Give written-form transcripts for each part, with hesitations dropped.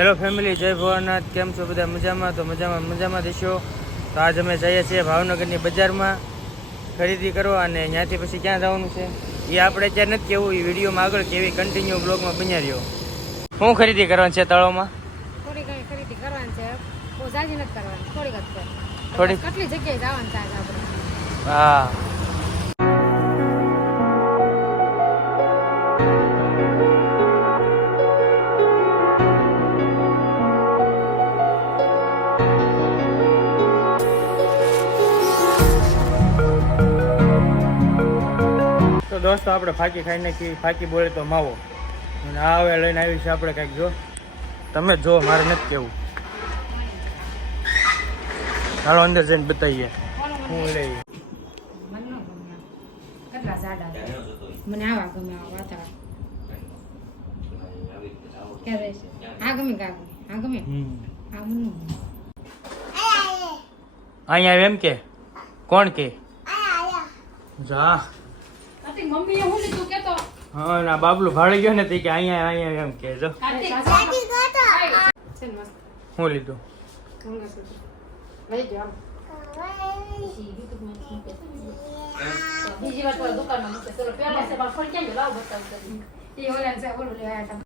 Hello family, જય ભોળાનાથ. કેમ છો બધા? મજામાં? તો મજામાં દેશો. તો આજ અમે જઈએ છીએ ભાવનગરની બજારમાં ખરીદી કરવા, અને ત્યાંથી પછી ક્યાં જવાનું છે એ આપણે અત્યારે નથી કેવું. એ વિડીયોમાં આગળ કેવી કન્ટિન્યુ બ્લોગમાં બન્યા રહ્યો. શું ખરીદી કરવાની છે તળાવમાં? થોડી ઘણી ખરીદી કરવાની છે, બહુ જાજી નથી કરવાની, થોડીક જ છે. થોડી કેટલી જગ્યાએ જવાનું છે આપણે? હા, તો દોસ્તો આપણે ફાકી ખાઈ નાખી. ફાકી બોલે તો માવો. અને આ હવે લઈને આવી છે આપણે કંઈક. જો તમે જો, મારે નથી કેવું. ચાલો અંદર જઈને બતાવીએ હું લઈ. કેટલા જાડા છે. મને આવા ગમે, આવા વાતા. ક્યારે છે? આ ગમે, આ ગમે. આ મને અહીંયા એમ કે કોણ કે જા. મમ્મીએ હું લીધું કેતો? હા, ના બાબલું ભાળી ગયો ને તે કે અહીંયા એમ કે જો હું લીધું. લઈ જાઓ. બીજી વાર દુકાનમાં મૂકે. ચલો પેલા છે પણ ફળ કેમ લાવ બતાવ. એ ઓલા છે ઓલું લેવા હતા.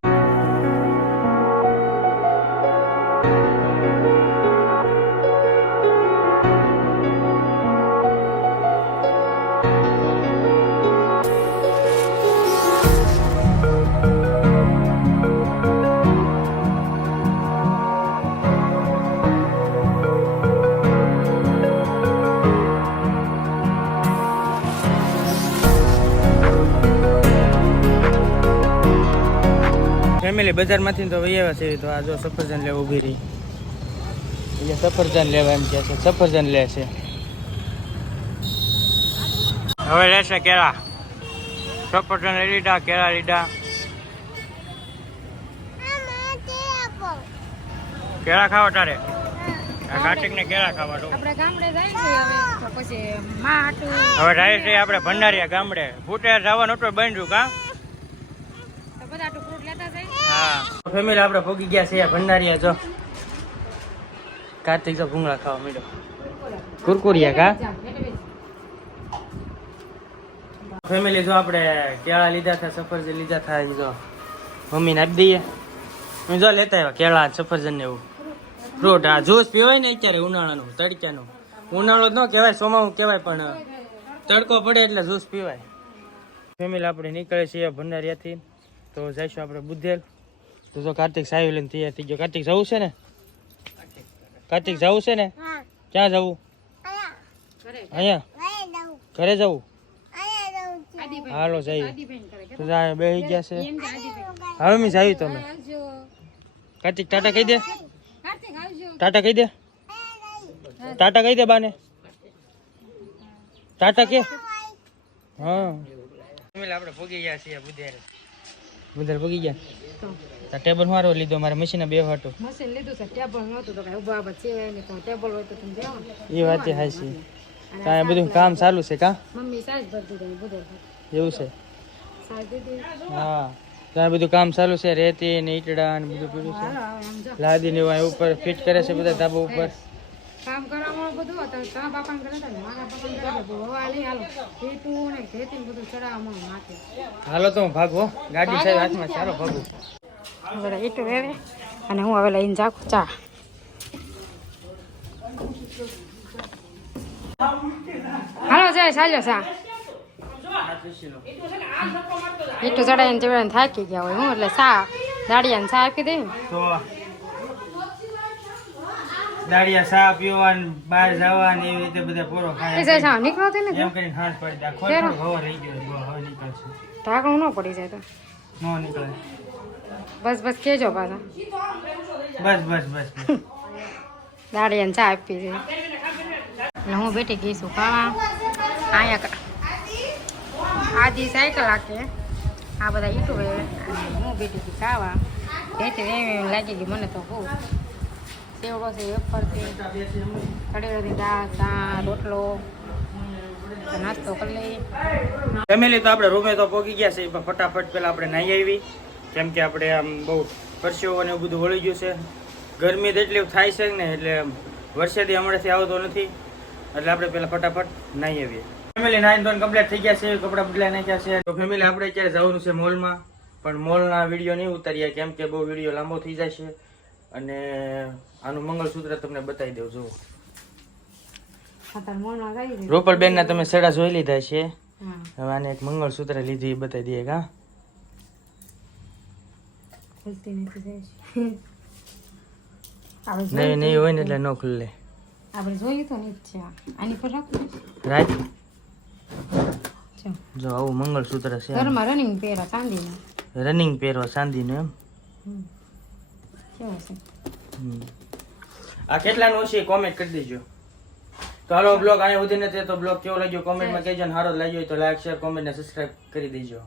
ફેમિલી બજારમાંથી તો વહી આવ્યા છે. તો આ જો સફરજન લેવા ઊભી રહી. એટલે સફરજન લેવા એમ કે છે. સફરજન લે છે. હવે લેશે કેળા. સફરજન લઈ લીધા, કેળા લીધા. કેળા ખાવા તારે? કાર્તિક ને કેળા ખાવા દો. આપણે ગામડે જાય છે હવે, તો પછી માં હાટું હવે જાય છે આપણે ભંડારીયા ગામડે. ફૂટે જવાનું હતું બંધ્યું કા. તો બધા આટલું ફ્રૂટ લેતા જાય. હા ફેમિલી, આપણે ભોગી ગયા છે ભંડારીયા. જો કાર્તિક જો ભૂંગળા ખાવા માંડ્યો. કુરકુરિયા કા. ફેમિલી જો આપણે કેળા લીધા હતા, સફરજન લીધા હતા. જો મમ્મીને આપી દઈએ. હું જો લેતા આવ્યા કેળા, સફરજન ને એવું ફ્રૂટ. આ જ્યુસ પીવાય ને અત્યારે ઉનાળાનું, તડક્યાનું. ઉનાળો ન કહેવાય, ચોમાસું કહેવાય, પણ તડકો પડે એટલે જ્યુસ પીવાય. ફેમિલી આપણે નીકળે છીએ ભંડારીયાથી. તો જઈશું આપણે બુધેલ. તો જો કાર્તિક સાહેબ લઈને તૈયાર થઈ ગયો. કાર્તિક જવું છે ને? કાર્તિક જવું છે ને? ક્યાં જવું? અહીંયા ઘરે જવું? હાલો જઈએ. તો બેસી ગયા છે. હવે મી જાવી તમે. કાર્તિક ટાટા કહી દે. ટાટા કહી દે. ટાટા કહી દે બાને. ટાટા કે. હા આપણે ભોગી ગયા છીએ બુધેલ. બુધેલ ભોગી ગયા. ટેબલ મારો લીધો મારે મશીને બે વાટો. મશીન લીધું છે, ટેબલ નહોતું તો કઈ ઉભા છે નહીં. તો ટેબલ હોય તો તમે જાઓ. એ વાત હાચી. ત્યાં બધું કામ ચાલુ છે કા? મમ્મી સાજ ભરતી હતી બધું. એવું છે? સાજ દીધી. હા, ત્યાં બધું કામ ચાલુ છે. રેતી ને ઈટડા ને બધું પીડ્યું છે. લાદી ને ઉપર ફિટ કરે છે બધા ધાબા ઉપર. કામ કરવામાં બધું હતું. તમારા બાપાને કરે હતા ને મારા બાપાને કરે હવા લઈ હાલો. ઈટું ને ખેતી ને બધું ચડાવવામાં માથે. હાલો તો હું ભાગો. ગાડી સાહેબ હાથમાં ચાલો ભાગો. હવે ઈટું વેવે અને હું હવે લઈને જાઉં ચા. હાલો જાય ચાલ્યો ચા. ઈટું ચડાવીને ચડાવીને થાકી ગયા હોય હું, એટલે ચા દાડિયાને ચા આપી દઈ. તો દાડિયા ચા પીવાની, બહાર જવાની, એવી રીતે બધા પૂરો ખાય. એ જાય નીકળો ને એમ કરીને હાથ પડી જાય. ખોટું હવા રહી ગયો. હવે નીકળશે. ઢાંકણું ન પડી જાય તો ન નીકળે. બસ બસ કેજો પાછા. બસ બસ બસ બસ. દાડિયાને ચા આપી છે. અને હું બેઠી ગઈ છું ખાવા. અહીંયા આધી સાયકલ હાકે, આ બધા ઈટું વેવે અને હું બેઠી હતી ખાવા. ભેટી એમ લાગી ગઈ મને તો બહુ. સેવડો છે, વેફર છે, કડેલી દાળ, ચા, રોટલો, નાસ્તો કરી લઈ. ફેમિલી તો આપણે રૂમે તો પહોંચી ગયા છે, પણ ફટાફટ પેલા આપણે નાહી આવી, કેમ કે આપણે આમ બહુ પરસેવો અને એવું બધું વળી ગયું છે. ગરમી તો એટલી થાય છે ને એટલે વરસાદી હમણાંથી આવતો નથી એટલે આપણે પેલા ફટાફટ નાહી આવીએ. ફેમિલી નાઈન ધોન કમ્પ્લીટ થઈ ગયા છે, કપડાં બદલાઈ નાખ્યા છે. તો ફેમિલી આપણે અત્યારે જવાનું છે મોલમાં, પણ મોલના વિડીયો નહીં ઉતારીએ કેમ કે બહુ વિડીયો લાંબો થઈ જાય છે. અને આનું મંગળસૂત્ર તમને બતાવી દઉં. જુઓ રૂપલબેન ના તમે સેડા જોઈ લીધા છે. હવે આને એક મંગળસૂત્ર લીધી એ બતાવી દઈએ. કા નહીં નહીં હોય ને એટલે ન ખુલ્લે. આપણે જોયું તો નહીં છે આની પર રાખું રાજ જો આવું મંગળસૂત્ર છે. ઘરમાં રનિંગ પહેરા ચાંદીનું. રનિંગ પહેરવા ચાંદીનું એમ. કેવું છે આ કેટલાનું હશે કોમેન્ટ કરી દેજો. તો હાલો બ્લોગ અહીંયા સુધી નથી તો બ્લોગ કેવો લાગ્યો કોમેન્ટમાં કહેજો. સારો લાગ્યો હોય તો લાઈક શેર કોમેન્ટ ને સબસ્ક્રાઇબ કરી દેજો.